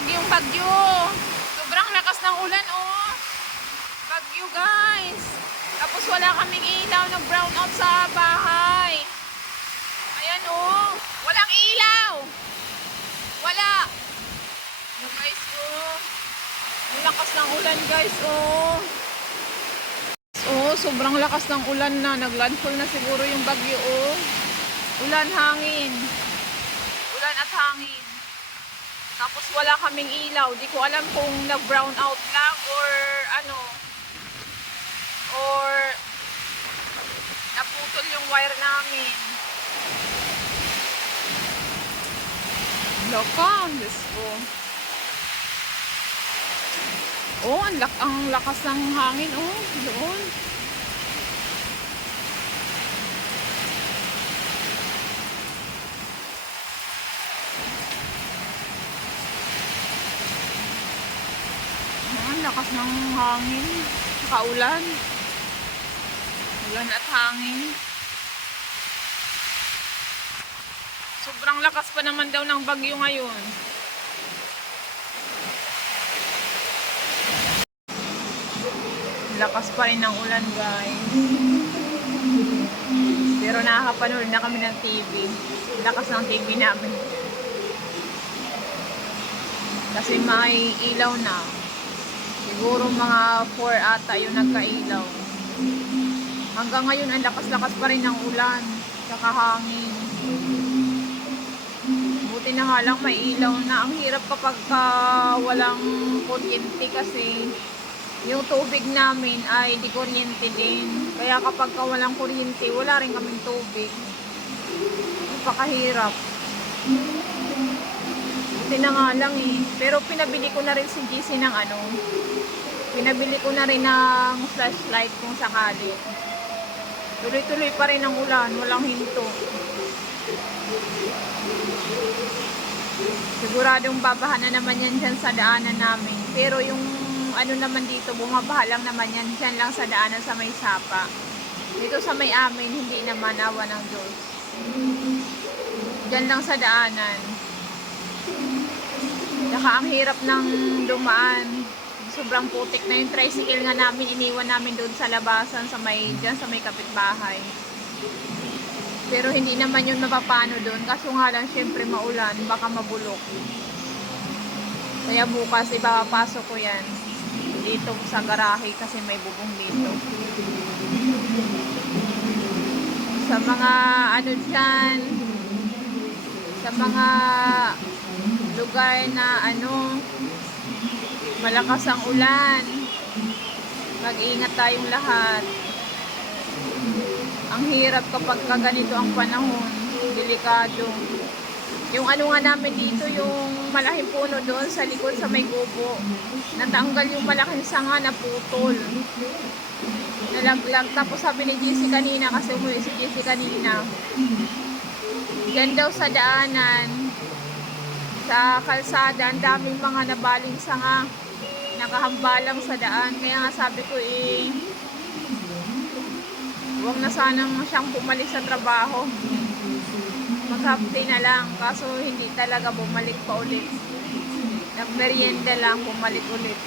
bagyong bagyo. Sobrang lakas ng ulan, oh. Bagyo, guys. Tapos wala kaming ilaw, nag-brown out sa bahay. Ayan, oh. Walang ilaw. Wala. Ayan, guys, oh. Ang lakas ng ulan, guys, oh. Oh, sobrang lakas ng ulan na. Naglandfall na siguro yung bagyo, oh. Ulan, hangin. Ulan at hangin. Tapos wala kaming ilaw. Di ko alam kung nag-brown out lang or ano. Or naputol yung wire namin. Lokang, Diyos ko. Oh, ang, lak ang lakas ng hangin. Oh, doon. Ah, Ang lakas ng hangin. Saka ulan. Ulan at hangin. Sobrang lakas pa naman daw ng bagyo ngayon. Lakas pa rin ng ulan, guys. Pero nakakapanood na kami ng TV. Lakas ng TV namin. Kasi may ilaw na. Siguro mga 4 ata yung nagkailaw. Hanggang ngayon, ang lakas-lakas pa rin ng ulan. Tsaka hangin. Buti na nga lang may ilaw na. Ang hirap kapag ka walang kuryente kasi yung tubig namin ay di kuryente din. Kaya kapag ka walang kuryente, wala rin kaming tubig. Napakahirap. Buti na nga lang eh. Pero pinabili ko na rin si GC ng ano. Pinabili ko na rin ng flashlight kung sakali. Tuloy-tuloy pa rin ang ulan. Walang hinto. Siguradong babaha na naman yan dyan sa daanan namin. Pero yung ano naman dito, bumabaha lang naman yan dyan lang sa daanan sa may sapa. Dito sa may amin, hindi naman awa ng Diyos. Dyan lang sa daanan. Saka ang hirap ng dumaan. Sobrang putik na yung tricycle nga namin, iniwan namin doon sa labasan, sa may, dyan sa may kapitbahay. Pero hindi naman yun mapapano doon. Kaso nga lang, syempre maulan, baka mabulok. Kaya bukas, ipapasok ko yan dito sa garahe kasi may bubong dito. Sa mga ano dyan, sa mga lugar na ano, malakas ang ulan, mag-ingat tayong lahat. Ang hirap kapag ka ang panahon, delikado. Yung ano nga namin dito, yung malaking puno doon sa likod sa may gubo. Natanggal yung malaking sanga na putol. Nalaglag. Tapos sabi ni JC kanina, kasi umuwi si JC kanina. Diyan daw sa daanan, sa kalsada, ang daming mga nabaling sanga. Nakahambalang sa daan. Kaya nga sabi ko eh, huwag na sanang siyang pumalis sa trabaho mag-half-day na lang. Kaso hindi talaga bumalik pa ulit. Nagmerienda lang, bumalik ulit.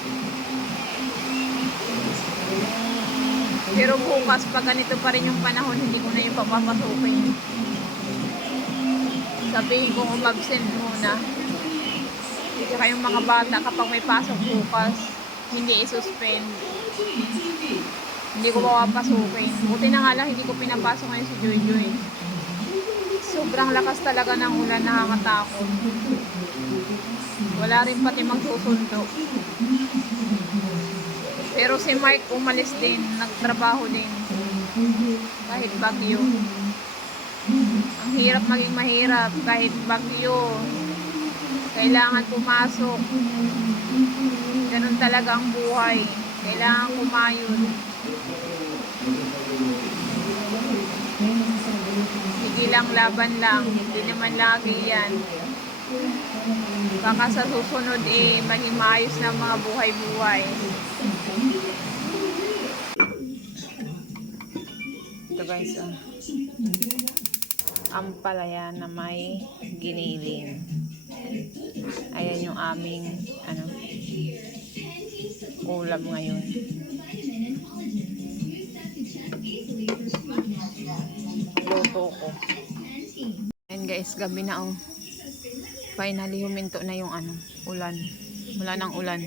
Pero bukas, pag ganito pa rin yung panahon, hindi ko na yung papapasukin. Sabihin ko umabsent muna. Tsaka yung mga bata, kapag may pasok bukas, hindi isuspend. Hindi ko papapasukin. Buti na nga lang, hindi ko pinapasok ngayon si Joy Joy. Sobrang lakas talaga ng ulan, nakakatakot. Wala rin pati magsusundo. Pero si Mark umalis din, nagtrabaho din. Kahit bagyo. Ang hirap maging mahirap kahit bagyo. Kailangan pumasok. Ganun talaga ang buhay. Kailangan kumayod. Sige lang, laban lang. Hindi naman lagi yan. Baka sa susunod eh, maging maayos na mga buhay-buhay. Ito guys, ah. ang palaya na may giniling. Aming ano ulam ngayon. Luto ko. Ayan guys, gabi na oh. Finally huminto na yung ano, ulan. Wala nang ulan.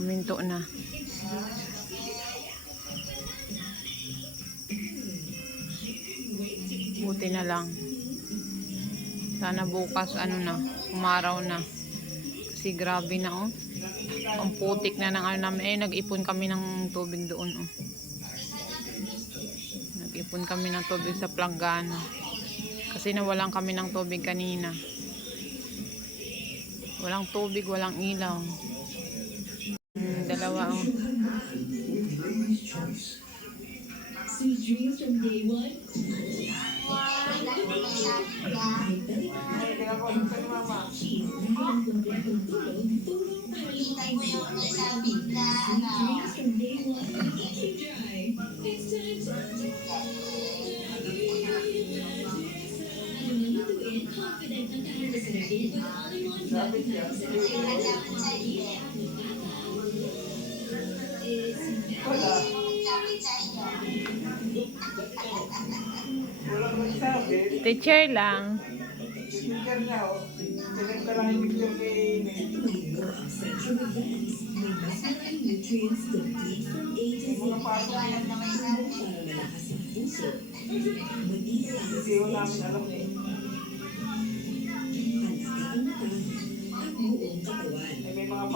Huminto na. Buti na lang. Sana bukas ano na, umaraw na. Kasi grabe na oh. Ang putik na ng ano namin. Eh, nag-ipon kami ng tubig doon oh. Nag-ipon kami ng tubig sa planggana. Kasi nawalan kami ng tubig kanina. Walang tubig, walang ilaw. Hmm, dalawa oh. Sweet dreams from day one. Sweet Teacher lang. Picture niya, oh. Tingnan ka lang yung picture kay Central Advance. May mas maraming nutrients complete from A to Z. May mga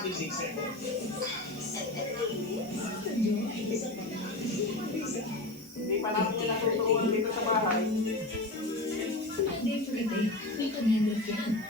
Hindi pa namin yung natuturuan dito sa bahay. A day. May commanders yan.